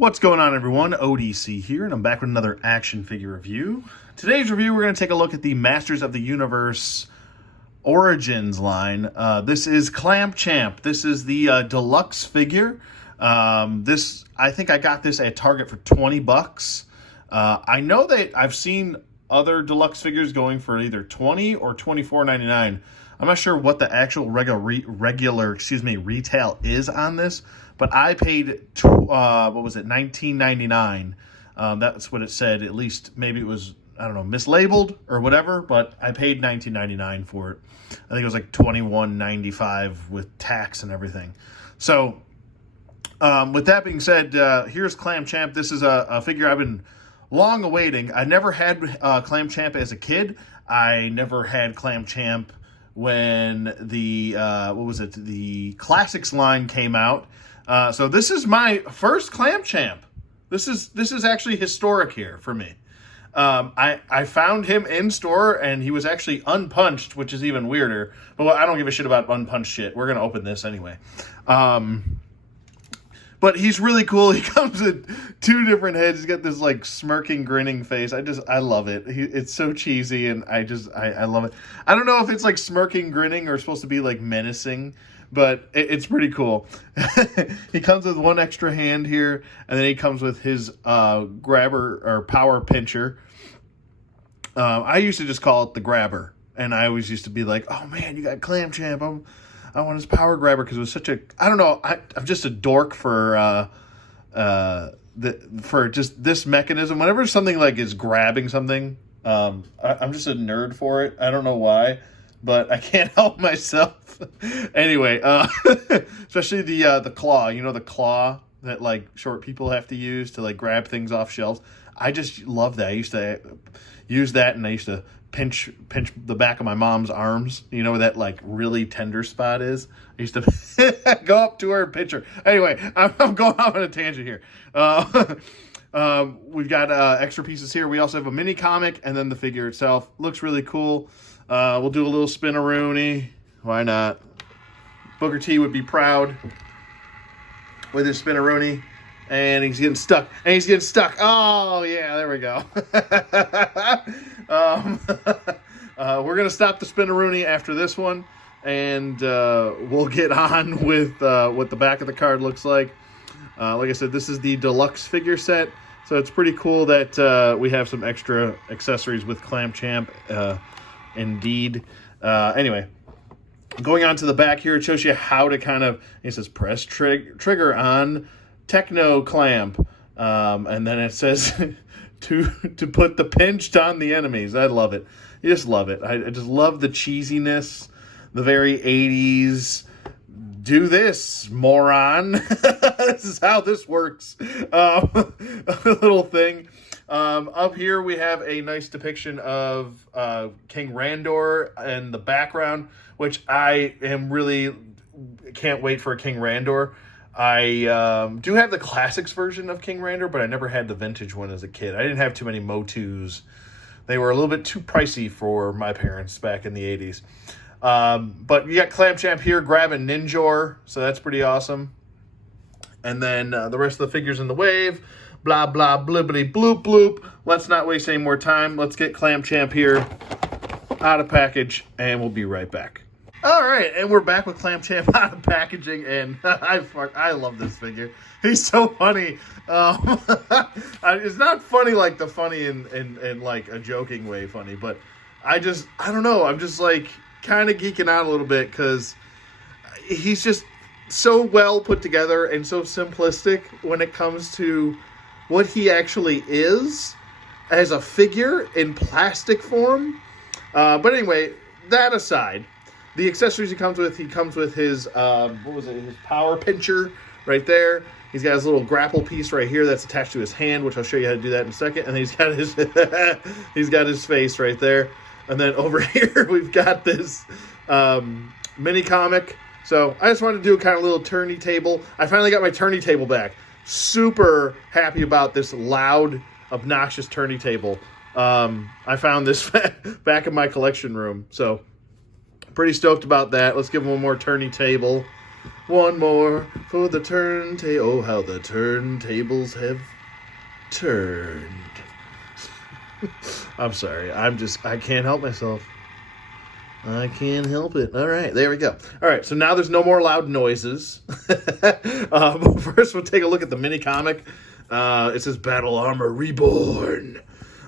What's going on, everyone? ODC here, and I'm back with another action figure review. Today's review, we're going to take a look at the Masters of the Universe Origins line. This is Clamp Champ. This is the deluxe figure. I think I got this at Target for 20 bucks. I know that I've seen other deluxe figures going for either 20 or $24.99. I'm not sure what the actual regular retail is on this, but I paid $19.99. That's what it said. At least maybe it was, I don't know, mislabeled or whatever, but I paid $19.99 for it. I think it was like $21.95 with tax and everything. So with that being said, here's Clamp Champ. This is a figure I've been long awaiting. I never had Clamp Champ as a kid. I never had Clamp Champ when the the Classics line came out. So this is my first Clamp Champ. This is actually historic here for me. I found him in store and he was actually unpunched, which is even weirder. But I don't give a shit about unpunched shit. We're gonna open this anyway. But he's really cool. He comes in two different heads. He's got this like smirking, grinning face. I love it. It's so cheesy, and I love it. I don't know if it's like smirking, grinning, or supposed to be like menacing, but it's pretty cool. He comes with one extra hand here, and then he comes with his grabber or power pincher. I used to just call it the grabber, and I always used to be like, "Oh man, you got Clamp Champ. I want his power grabber," because it was such a, I don't know, I'm just a dork for just this mechanism. Whenever something like is grabbing something, I'm just a nerd for it. I don't know why, but I can't help myself. Anyway, especially the claw. You know, the claw that like short people have to use to like grab things off shelves. I just love that. I used to use that, and I used to pinch the back of my mom's arms. You know where that like really tender spot is? I used to go up to her and pinch her. Anyway, I'm going off on a tangent here. We've got extra pieces here. We also have a mini comic, and then the figure itself looks really cool. We'll do a little spin-a-rooney. Why not? Booker T would be proud with his spin-a-rooney. And he's getting stuck. Oh, yeah, there we go. We're going to stop the spin-a-rooney after this one. And we'll get on with what the back of the card looks like. Like I said, this is the deluxe figure set. So it's pretty cool that we have some extra accessories with Clamp Champ. Indeed. Anyway, going on to the back here, it shows you how to kind of, it says press trigger on Techno Clamp, and then it says to put the pinched on the enemies. I love it. You just love it. I just love the cheesiness, the very 80s. Do this, moron. This is how this works. A little thing. Up here we have a nice depiction of King Randor in the background, which I am really can't wait for a King Randor. I do have the Classics version of King Randor, but I never had the vintage one as a kid. I didn't have too many Motus. They were a little bit too pricey for my parents back in the 80s. But you got Clamp Champ here grabbing Ninjor, so that's pretty awesome. And then the rest of the figures in the wave. Blah, blah, blibbity, bloop, bloop. Let's not waste any more time. Let's get Clamp Champ here out of package, and we'll be right back. All right, and we're back with Clamp Champ out of packaging, and I love this figure. He's so funny. It's not funny like the funny in like a joking way funny, but I don't know. I'm just like kind of geeking out a little bit because he's just so well put together and so simplistic when it comes to what he actually is as a figure in plastic form. But anyway, that aside, the accessories he comes with his, his power pincher right there. He's got his little grapple piece right here that's attached to his hand, which I'll show you how to do that in a second. And then he's got his, he's got his face right there. And then over here, we've got this mini comic. So I just wanted to do a kind of little tourney table. I finally got my tourney table back. Super happy about this loud, obnoxious tourney table. I found this back in my collection room. So pretty stoked about that. Let's give him one more tourney table. One more for the turntable. Oh, how the turntables have turned. I'm sorry. I can't help myself. I can't help it. All right, there we go. All right, so now there's no more loud noises. But first, we'll take a look at the mini comic. It says Battle Armor Reborn.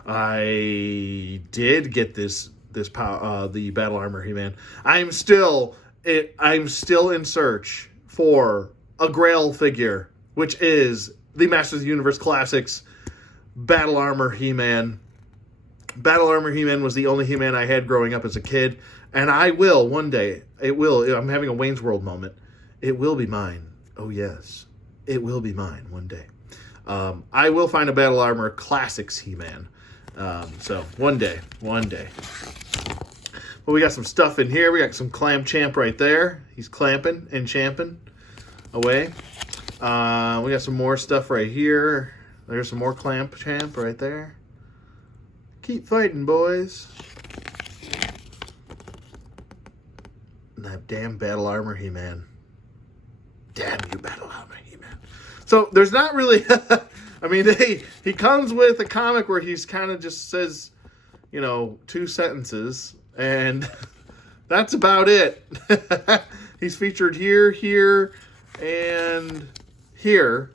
I did get the Battle Armor He-Man. I'm still in search for a Grail figure, which is the Masters of the Universe Classics Battle Armor He-Man. Battle Armor He-Man was the only He-Man I had growing up as a kid, and I will one day. I'm having a Wayne's World moment. It will be mine. Oh yes, it will be mine one day. I will find a Battle Armor Classics He-Man. So one day. Well, we got some stuff in here. We got some Clamp Champ right there. He's clamping and champing away. We got some more stuff right here. There's some more Clamp Champ right there. Keep fighting, boys. And that damn Battle Armor He-Man. Damn you, Battle Armor He-Man. So there's not really... I mean, he comes with a comic where he's kind of just says, 2 sentences, and that's about it. He's featured here, and here.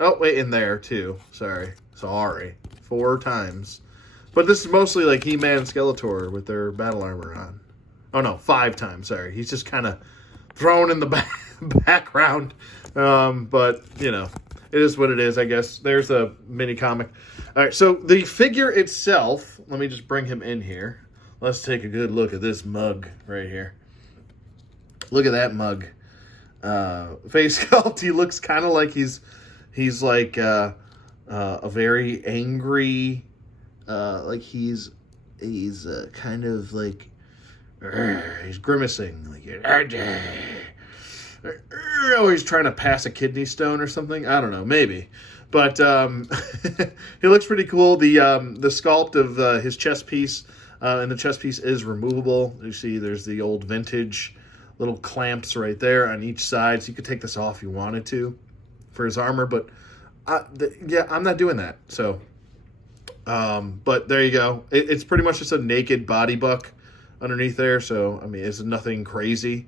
Oh, wait, in there, too. Sorry. 4 times. But this is mostly like He-Man and Skeletor with their battle armor on. Oh, no, 5 times, sorry. He's just kind of thrown in the background. But, it is what it is, I guess. There's a mini comic. All right, so the figure itself, let me just bring him in here. Let's take a good look at this mug right here. Look at that mug. Face sculpt, he looks kind of like he's like a very angry, like he's kind of like, he's grimacing. Like, oh, he's trying to pass a kidney stone or something. I don't know, maybe. But he looks pretty cool. The sculpt of his chest piece, and the chest piece is removable. You see there's the old vintage little clamps right there on each side. So you could take this off if you wanted to for his armor. But yeah, I'm not doing that. So, but there you go. It's pretty much just a naked body buck underneath there. So, I mean, it's nothing crazy.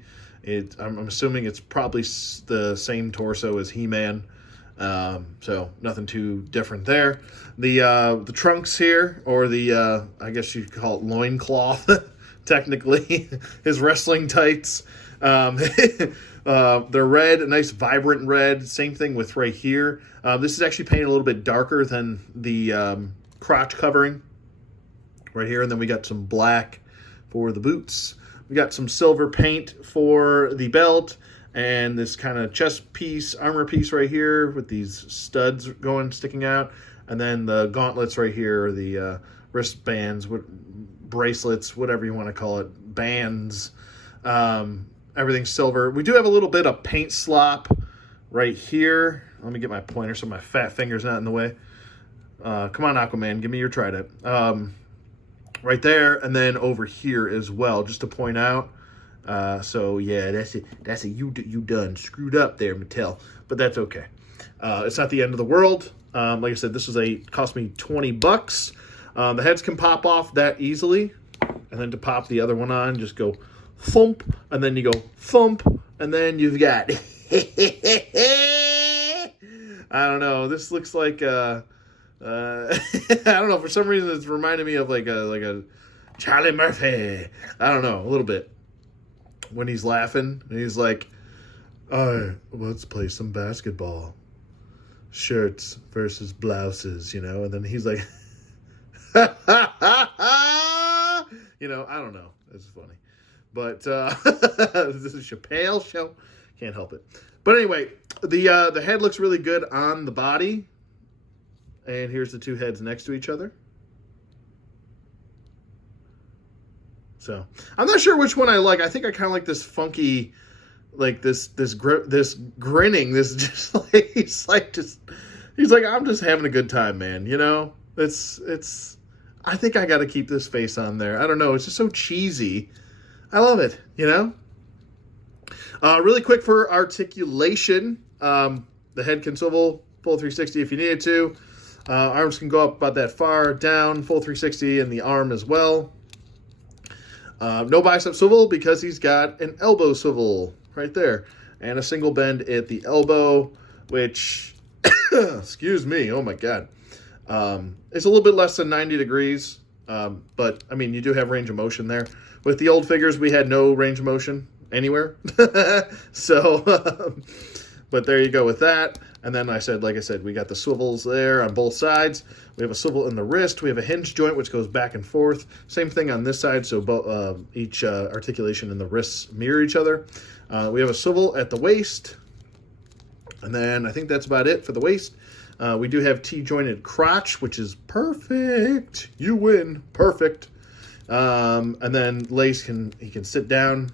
I'm assuming it's probably the same torso as He-Man, so nothing too different there. The trunks here, or the I guess you could call it loincloth, technically, his wrestling tights. They're red, a nice vibrant red. Same thing with right here. This is actually painted a little bit darker than the crotch covering right here, and then we got some black for the boots. We got some silver paint for the belt, and this kind of chest piece, armor piece right here with these studs sticking out, and then the gauntlets right here, the wristbands, bracelets, whatever you want to call it, bands, everything's silver. We do have a little bit of paint slop right here. Let me get my pointer so my fat finger's not in the way. Come on, Aquaman, give me your trident. Right there, and then over here as well, just to point out. So yeah, that's it. You done screwed up there, Mattel, but that's okay. It's not the end of the world. Like I said, this cost me $20. The heads can pop off that easily, and then to pop the other one on, just go thump, and then you go thump, and then you've got. I don't know. This looks like. I don't know. For some reason, it's reminded me of like a Charlie Murphy. I don't know, a little bit. When he's laughing, and he's like, let's play some basketball. Shirts versus blouses, and then he's like, I don't know. It's funny. But this is Chappelle show. Can't help it. But anyway, the head looks really good on the body. And here's the 2 heads next to each other. So I'm not sure which one I like. I think I kind of like this funky, like this grinning. This just like he's like I'm just having a good time, man. It's. I think I got to keep this face on there. I don't know. It's just so cheesy. I love it. Really quick for articulation, the head can swivel full 360 if you needed to. Arms can go up about that far, down, full 360, and the arm as well. No bicep swivel because he's got an elbow swivel right there. And a single bend at the elbow, which, excuse me, oh my God. It's a little bit less than 90 degrees, but, I mean, you do have range of motion there. With the old figures, we had no range of motion anywhere. So, but there you go with that. And then like I said, we got the swivels there on both sides. We have a swivel in the wrist. We have a hinge joint, which goes back and forth. Same thing on this side, so each articulation in the wrists mirror each other. We have a swivel at the waist. And then I think that's about it for the waist. We do have T-jointed crotch, which is perfect. You win. Perfect. And then Lace he can sit down.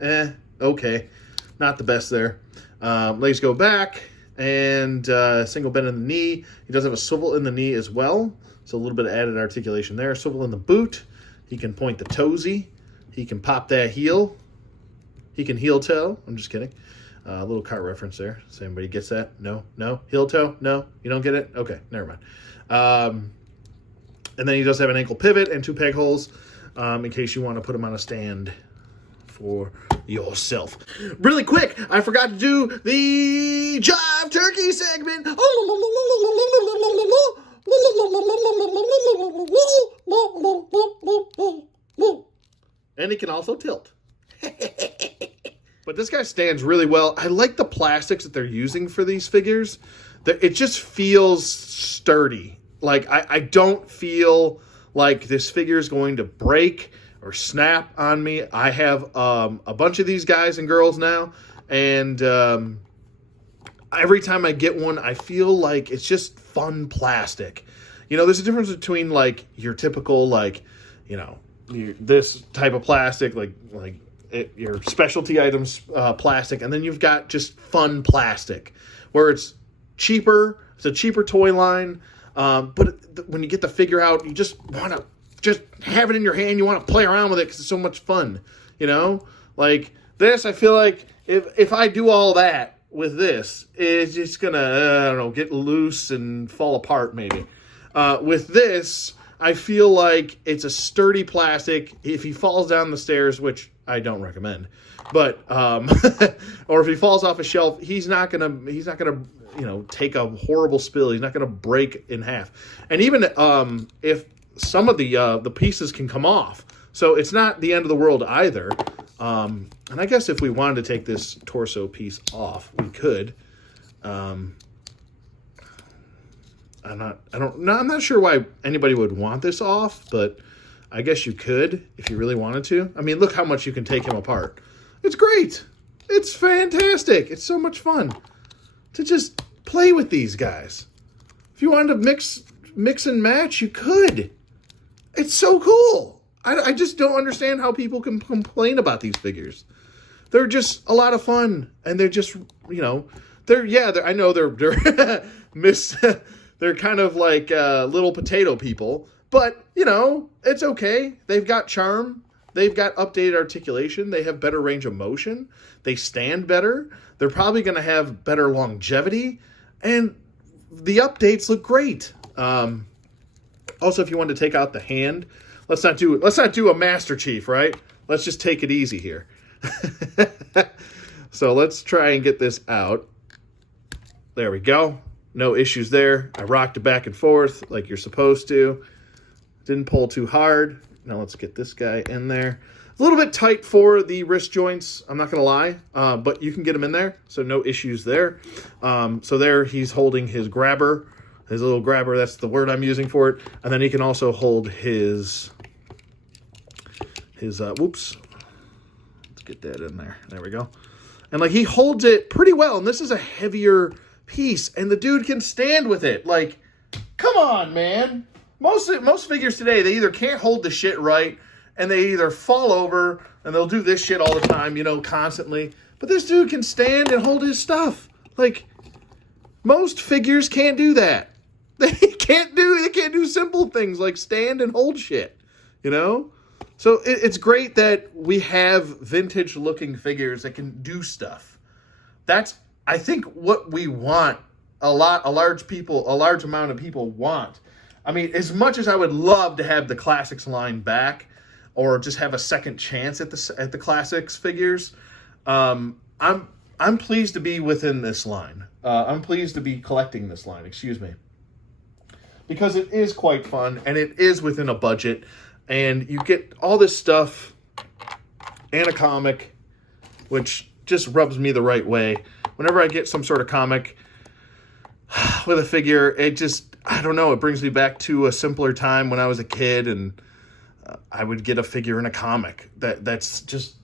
Okay. Not the best there. Legs go back. And single bend in the knee. He does have a swivel in the knee as well. So a little bit of added articulation there. Swivel in the boot. He can point the toesy. He can pop that heel. He can heel toe. I'm just kidding. A little cart reference there. So anybody gets that? No? Heel toe? No? You don't get it? Okay, never mind. And then he does have an ankle pivot and 2 peg holes in case you want to put him on a stand for yourself. Really quick, I forgot to do the Jive Turkey segment. And he can also tilt. But this guy stands really well. I like the plastics that they're using for these figures. It just feels sturdy. Like, I don't feel like this figure is going to break or snap on me. I have a bunch of these guys and girls now, and every time I get one, I feel like it's just fun plastic. You know, there's a difference between, like, your typical, like, you know, this type of plastic, your specialty items plastic, and then you've got just fun plastic, where it's cheaper. It's a cheaper toy line, but when you get the figure out, you just want to just have it in your hand. You want to play around with it because it's so much fun, you know? Like this, I feel like if I do all that with this, it's just going to, I don't know, get loose and fall apart maybe. With this, I feel like it's a sturdy plastic. If he falls down the stairs, which I don't recommend, but or if he falls off a shelf, he's not gonna you know, take a horrible spill. He's not gonna break in half. And even if some of the pieces can come off, so it's not the end of the world either. And I guess if we wanted to take this torso piece off, we could. I'm not sure why anybody would want this off, but I guess you could if you really wanted to. I mean, look how much you can take him apart. It's great. It's fantastic. It's so much fun to just play with these guys. If you wanted to mix and match, you could. It's so cool. I just don't understand how people can complain about these figures. They're just a lot of fun, and they're just, you know, I know they're they're kind of like little potato people, but, you know, it's okay. They've got charm. They've got updated articulation. They have better range of motion. They stand better. They're probably going to have better longevity. And the updates look great. Also, if you want to take out the hand, let's not do a Master Chief, right? Let's just take it easy here. So let's try and get this out. There we go. No issues there. I rocked it back and forth like you're supposed to. Didn't pull too hard. Now let's get this guy in there. A little bit tight for the wrist joints, I'm not going to lie, but you can get him in there, so no issues there. So there he's holding his grabber, his little grabber, that's the word I'm using for it. And then he can also hold his whoops. Let's get that in there. There we go. And like he holds it pretty well, and this is a heavier piece, and the dude can stand with it. Like, come on, man. Most figures today, they either can't hold the shit right, and they either fall over, and they'll do this shit all the time, you know, constantly. But this dude can stand and hold his stuff. Like, most figures can't do that. They can't do simple things like stand and hold shit, you know? So it's great that we have vintage looking figures that can do stuff. That's, I think, what we want. A large amount of people want. I mean, as much as I would love to have the classics line back, or just have a second chance at the classics figures, I'm pleased to be within this line. I'm pleased to be collecting this line. Excuse me, because it is quite fun and it is within a budget, and you get all this stuff and a comic, which just rubs me the right way. Whenever I get some sort of comic with a figure, it just, I don't know, it brings me back to a simpler time when I was a kid, and I would get a figure in a comic. That's just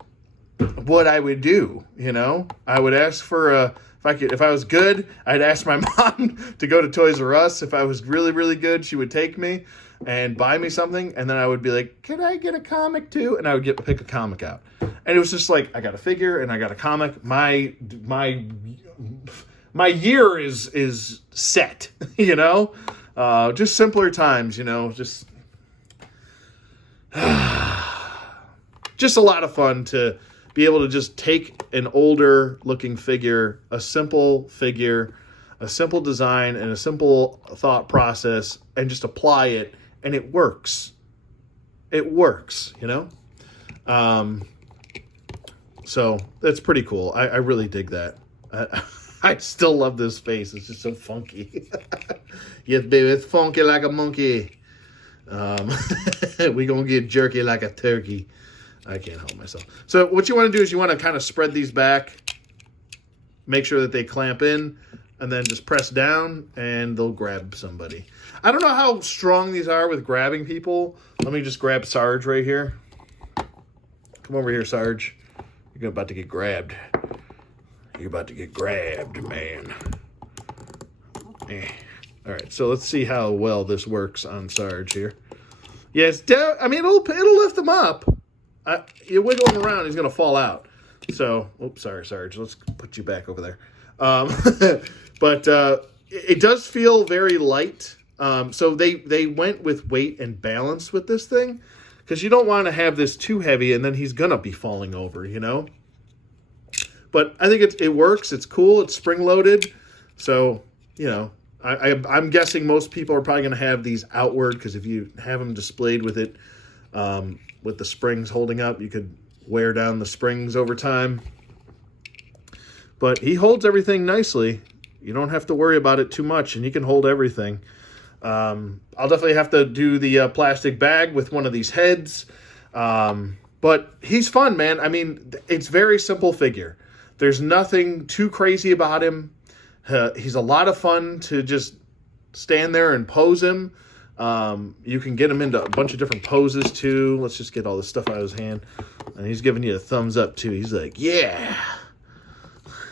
what I would do, you know? I would ask for if I was good, I'd ask my mom to go to Toys R Us. If I was really, really good, she would take me and buy me something, and then I would be like, can I get a comic too? And I would pick a comic out. And it was just like, I got a figure and I got a comic. My year is set, you know? Just simpler times, you know? Just a lot of fun to be able to just take an older looking figure, a simple design, and a simple thought process, and just apply it, and it works. It works, you know? So that's pretty cool. I really dig that. I still love this face. It's just so funky. Yes, baby, it's funky like a monkey. We gonna get jerky like a turkey. I can't help myself. So what you want to do is you want to kind of spread these back, make sure that they clamp in, and then just press down, and they'll grab somebody. I don't know how strong these are with grabbing people. Let me just grab Sarge right here. Come over here, Sarge. You're about to get grabbed. You're about to get grabbed, man. All right, so let's see how well this works on Sarge here. Yes, I mean, it'll lift him up. You wiggle him around, he's going to fall out. So, oops, sorry, Sarge. Let's put you back over there. But it does feel very light. So they went with weight and balance with this thing, because you don't want to have this too heavy and then he's going to be falling over, you know? But I think it works. It's cool. It's spring-loaded. So, you know, I'm guessing most people are probably going to have these outward, because if you have them displayed with it, with the springs holding up, you could wear down the springs over time. But he holds everything nicely. You don't have to worry about it too much, and he can hold everything. I'll definitely have to do the plastic bag with one of these heads. But he's fun, man. I mean, it's very simple figure. There's nothing too crazy about him. He's a lot of fun to just stand there and pose him. You can get him into a bunch of different poses too. Let's just get all this stuff out of his hand. And he's giving you a thumbs up too. He's like, yeah,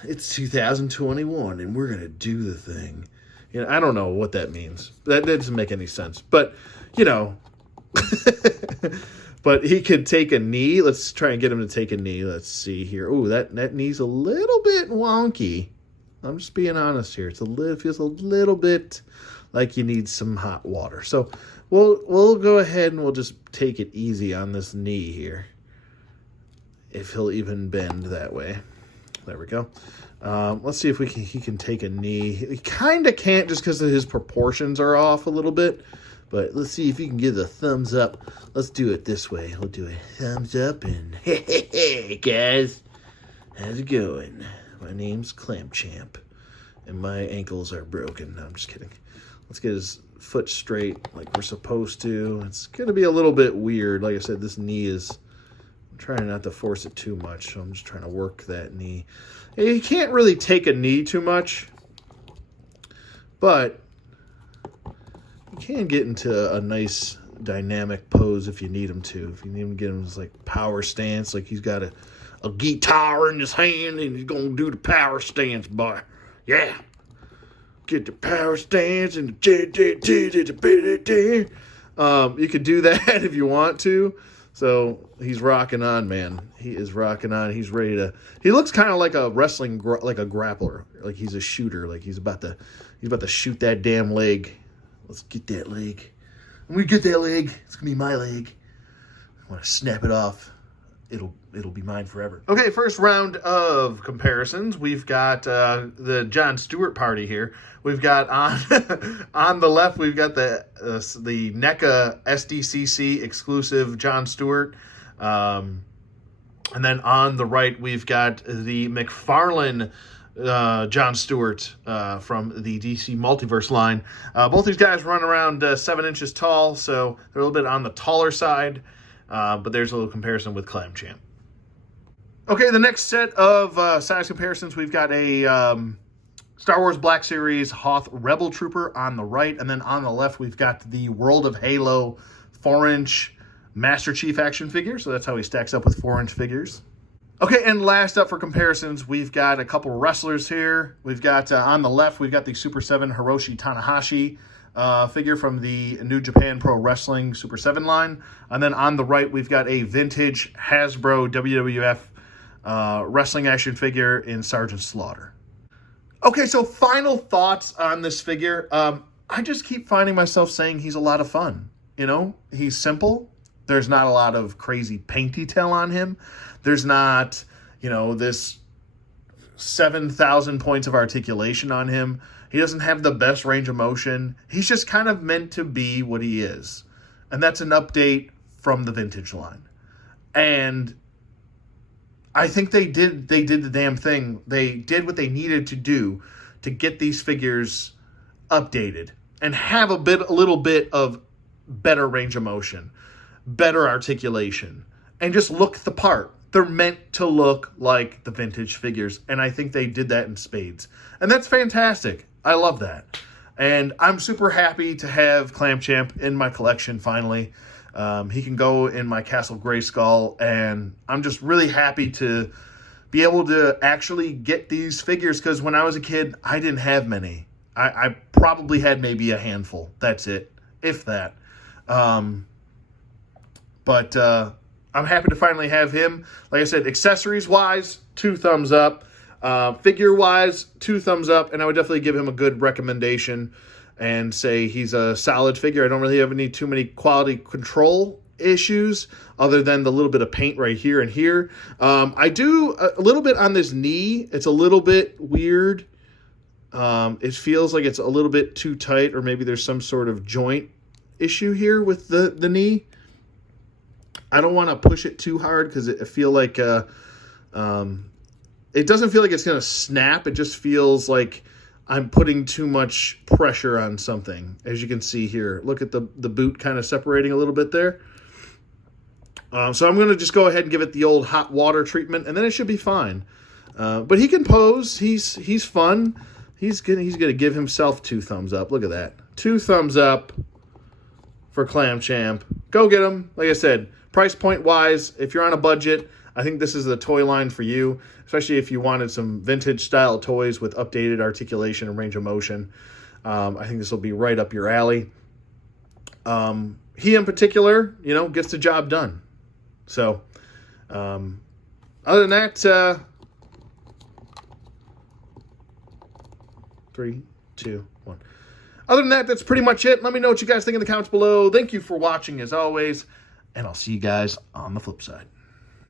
it's 2021 and we're going to do the thing. You know, I don't know what that means. That doesn't make any sense. But, you know, but he could take a knee. Let's try and get him to take a knee. Let's see here. Ooh, that knee's a little bit wonky. I'm just being honest here. It feels a little bit like you need some hot water. So we'll go ahead and we'll just take it easy on this knee here, if he'll even bend that way. There we go. Let's see if he can take a knee. He kind of can't, just because his proportions are off a little bit. But let's see if you can give the thumbs up. Let's do it this way. We'll do a thumbs up and hey guys, how's it going? My name's Clamp Champ, and my ankles are broken. No, I'm just kidding. Let's get his foot straight like we're supposed to. It's going to be a little bit weird. Like I said, this knee is... I'm trying not to force it too much, so I'm just trying to work that knee. You can't really take a knee too much, but you can get into a nice dynamic pose if you need him to. If you need him to get him his like power stance, like he's got a guitar in his hand and he's going to do the power stance, boy. Yeah. Get the power stance and the... You could do that if you want to. So he's rocking on, man. He is rocking on. He's ready to... He looks kind of like a wrestling... like a grappler. Like he's a shooter. Like he's about to shoot that damn leg. Let's get that leg. I'm going to get that leg. It's going to be my leg. want to snap it off, it'll be mine forever. Okay, first round of comparisons. We've got the Jon Stewart party here. We've got on on the left, we've got the NECA SDCC exclusive Jon Stewart. And then on the right, we've got the McFarlane Jon Stewart from the DC Multiverse line. Both these guys run around 7 inches tall, so they're a little bit on the taller side, but there's a little comparison with Clam Champ. Okay, the next set of size comparisons, we've got a Star Wars Black Series Hoth Rebel Trooper on the right, and then on the left, we've got the World of Halo 4-inch Master Chief action figure, so that's how he stacks up with 4-inch figures. Okay, and last up for comparisons, we've got a couple wrestlers here. We've got, on the left, we've got the Super 7 Hiroshi Tanahashi figure from the New Japan Pro Wrestling Super 7 line. And then on the right, we've got a vintage Hasbro WWF wrestling action figure in Sergeant Slaughter. Okay, so final thoughts on this figure. I just keep finding myself saying he's a lot of fun. You know, he's simple. There's not a lot of crazy paint detail on him. There's not, you know, this 7,000 points of articulation on him. He doesn't have the best range of motion. He's just kind of meant to be what he is. And that's an update from the vintage line. And I think they did the damn thing. They did what they needed to do to get these figures updated and have a little bit of better range of motion, better articulation, and just look the part. They're meant to look like the vintage figures, and I think they did that in spades. And that's fantastic. I love that. And I'm super happy to have Clam Champ in my collection finally. He can go in my Castle Grayskull, and I'm just really happy to be able to actually get these figures, because when I was a kid, I didn't have many. I probably had maybe a handful. That's it, if that. But I'm happy to finally have him. Like I said, accessories-wise, 2 thumbs up. Figure-wise, 2 thumbs up. And I would definitely give him a good recommendation and say he's a solid figure. I don't really have too many quality control issues other than the little bit of paint right here and here. I do a little bit on this knee. It's a little bit weird. It feels like it's a little bit too tight, or maybe there's some sort of joint issue here with the knee. I don't want to push it too hard because it feel like it doesn't feel like it's going to snap. It just feels like I'm putting too much pressure on something. As you can see here, look at the boot kind of separating a little bit there. So I'm going to just go ahead and give it the old hot water treatment, and then it should be fine. But he can pose. He's fun. He's gonna give himself 2 thumbs up. Look at that, 2 thumbs up for Clam Champ. Go get him. Like I said, price point wise, if you're on a budget, I think this is the toy line for you, especially if you wanted some vintage style toys with updated articulation and range of motion. I think this will be right up your alley. He in particular, you know, gets the job done. So, other than that, 3, 2, 1. Other than that, that's pretty much it. Let me know what you guys think in the comments below. Thank you for watching as always, and I'll see you guys on the flip side.